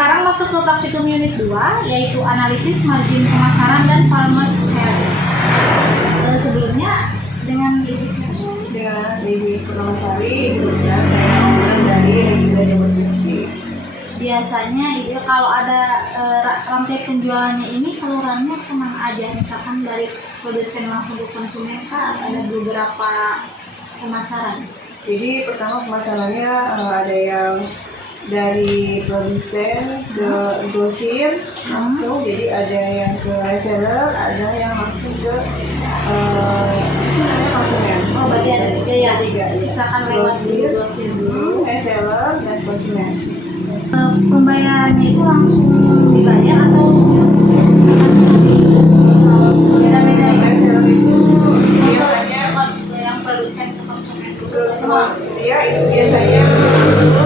sekarang masuk ke praktikum unit 2, yaitu analisis margin pemasaran dan farmers selling. Sebelumnya dengan Ibu siapa? Dengan Ibu Purnamasari, ya, saya owner dari Regina Jemur Biskuit. Biasanya ya, kalau ada rantai penjualannya ini salurannya kemana aja? Misalkan dari produsen langsung ke konsumen kah? Ada beberapa pemasaran. Jadi pertama pemasarannya ada yang dari produsen ke grosir langsung, jadi ada yang ke reseller, ada yang langsung ke konsumen. Oh, berarti ada tiga ya? Tiga, ya. Misalkan lewat grosir dulu, reseller dan konsumen. pembayarannya itu langsung dibayar atau beda-beda ya? Reseller itu biasanya yang produsen ke konsumen ke dia itu biasanya,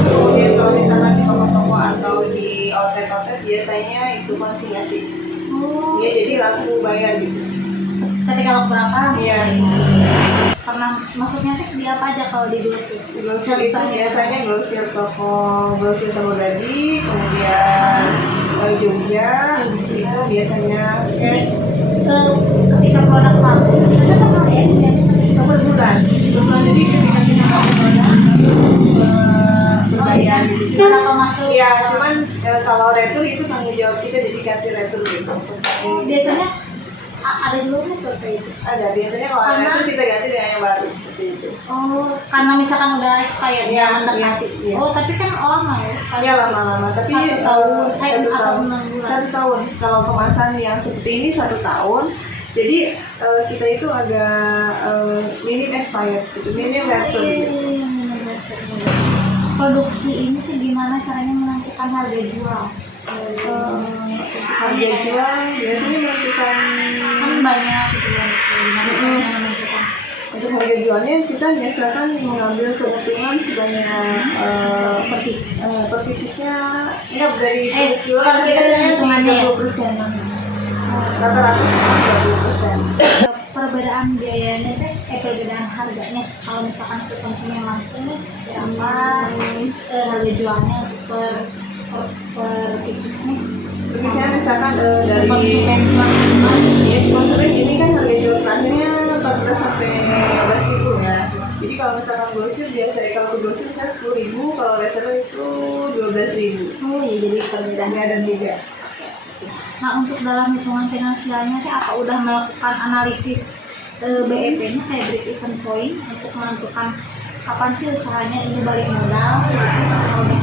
kemudian kalau misalkan di toko-toko atau di outlet biasanya itu konsinyasi. Oh, Dia jadi langsung bayar gitu. ketika lo berapa? Iya. Pernah masuknya teh di apa aja kalau di grosir? Grosir itu biasanya grosir toko grosir Samudadi, kemudian Jogja, itu biasanya cash ketika produk laku itu pernah ya? per bulan. Jadi ketika kita mau produk berbayar gitu. Berapa masuk? Ya, cuman kalau retur itu tanggung jawab kita, jadi kasih retur gitu. Biasanya ada juga retur kayak itu. Ada, biasanya kalau ada retur kita ganti dengan yang baru seperti itu. Oh, karena misalkan udah expired Iya, mendekati. iya. Oh, tapi kan lama ya sekali. Ya lama-lama, tapi 1 tahun, satu atau tahun. 6 bulan. 1 tahun. Kalau kemasan yang seperti ini 1 tahun. Jadi kita itu agak minim expired gitu, minim retur gitu. Produksi ini tuh gimana caranya menentukan harga jual? Harga jual biasanya menentukan Kan banyak gitu ya. Gimana caranya menentukan? untuk harga jualnya kita biasakan mengambil keuntungan sebanyak per piecesnya enggak dari jual per biasanya hitungannya 30%. Rata-rata 30%. Perbedaan biayanya perbedaan harganya kalau misalkan ke konsumen langsung nih berapa harga jualnya per piecesnya? Misalnya misalkan dari Konsumen maksimal konsumen ini kan harga jual terakhirnya 14 sampai 15 ribu ya. Jadi kalau misalkan grosir biasa kalau ke grosir bisa 10 ribu, kalau reseller itu 12 ribu. oh ya, jadi perbedaannya Ada 3. Nah, untuk dalam hitungan finansialnya apa udah melakukan analisis BEP-nya kayak break even point untuk menentukan kapan sih usahanya ini balik modal atau udah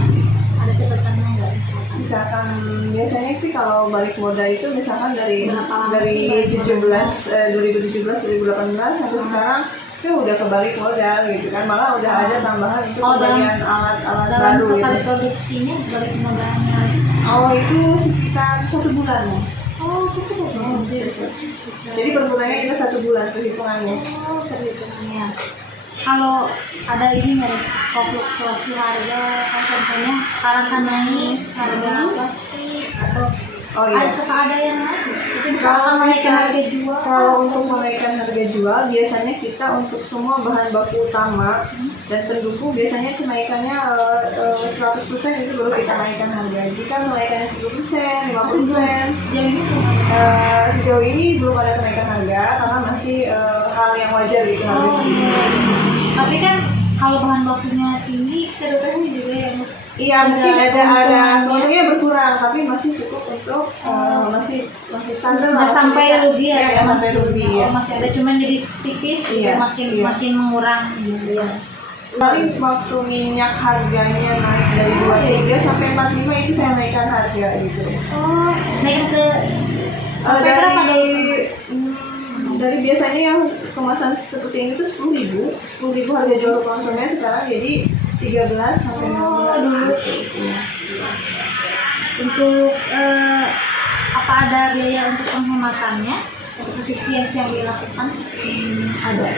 ada catatannya nggak Misalkan biasanya sih kalau balik modal itu misalkan dari Berapa lama sih balik 2017 2018 sampai sekarang itu udah kebalik modal gitu kan, malah udah ada tambahan untuk pembelian alat-alat dalam baru sekali gitu. produksinya balik modalnya Itu sekitar 1 bulan ya. cukup ya bisa. Jadi per bulannya kita 1 bulan perhitungannya. Perhitungannya kalau ada ini nggak fluktuasi harga kan contohnya sekarang kan naik harga plastik atau suka ada yang naik itu bisa menaikkan harga jual. Kalau untuk menaikkan harga jual biasanya kita untuk semua bahan baku utama dan pendukung biasanya kenaikannya 100% itu baru kita naikkan harga. Jika kenaikannya 10%, 50%, sejauh ini belum ada kenaikan harga karena masih hal yang wajar gitu harga segitu. Tapi kan kalau bahan bakunya tinggi, kadang-kadang juga yang mungkin ada keuntungannya berkurang, tapi masih cukup untuk masih standar. Nggak sampai rugi ya, sampai rugi ya. Masih ada, cuman jadi tipis, makin mengurang gitu ya. Paling waktu minyak harganya naik dari 23 sampai 45 itu saya naikkan harga gitu. Naik ke sampai berapa dari biasanya yang kemasan seperti ini tuh 10.000 harga jual konsumen, sekarang jadi 13 sampai 16 dulu. Untuk apa ada biaya untuk penghematannya atau efisiensi yang dilakukan? Ada.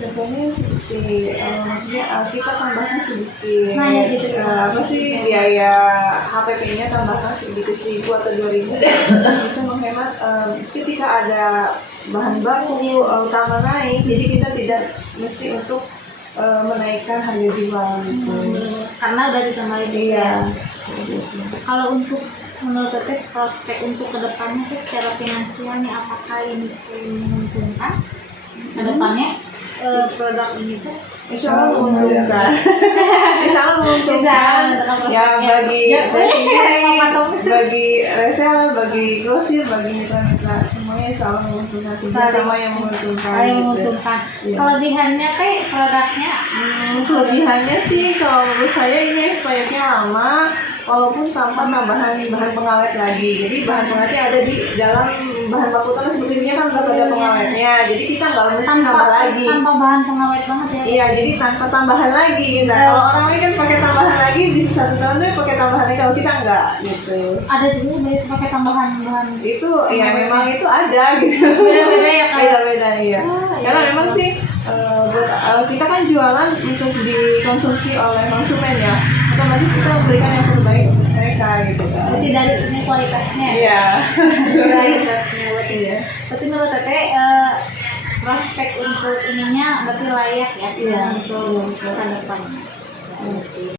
Contohnya seperti maksudnya kita tambahkan sedikit. Nah, ya gitu. Apa sih biaya HPP-nya tambahkan sedikit 1.000 atau 2.000 bisa menghemat ketika ada bahan baku utama naik, jadi kita tidak mesti untuk menaikkan harga jual gitu. Karena udah ditambahin. Iya. Kalau untuk menurut Teteh prospek untuk kedepannya tuh secara finansialnya apakah ini menguntungkan kedepannya produk ini tuh? Insya Allah menguntungkan. Insya Allah menguntungkan. Ya bagi saya sendiri, bagi resell, bagi grosir, bagi mitra-mitra semuanya insya Allah menguntungkan. Sama yang menguntungkan. Yang menguntungkan. Iya. Kelebihannya teh produknya? Kelebihannya sih kalau menurut saya ini expirednya lama, walaupun tanpa tambahan bahan pengawet lagi. Jadi bahan pengawetnya ada di dalam bahan baku utama seperti ini kan udah ada pengawetnya. Jadi kita nggak mesti tambah lagi. Tanpa bahan pengawet banget ya. Iya, jadi tanpa tambahan lagi gitu. Kalau orang lain kan pakai tambahan lagi bisa 1 tahun deh pakai tambahannya, kalau kita enggak gitu. Ada juga banyak pakai tambahan bahan. Itu ya memang itu ada gitu. Beda-beda ya kan? Beda-beda iya. Oh, iya. Karena memang sih kita kan jualan untuk dikonsumsi oleh konsumen ya. Otomatis kita memberikan yang terbaik untuk mereka gitu kan. Berarti dari ini kualitasnya. Iya. Kualitasnya berarti. Iya. Berarti menurut Teteh prospek untuk ininya berarti layak ya Iya. untuk ke depan.